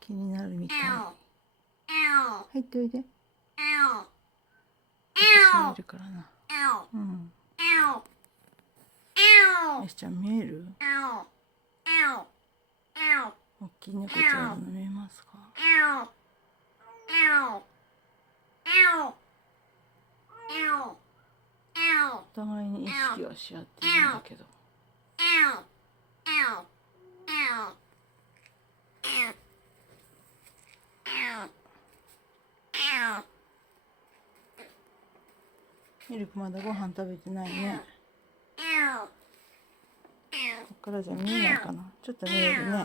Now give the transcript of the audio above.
気になるみたい。入っておいで。私見るからな。うん。よしちゃん見える？大きい猫ちゃんの見えますか？お互いに意識はし合っているんだけど。ミルクまだご飯食べてないね。こっからじゃ見えないかな。ちょっと見えるね。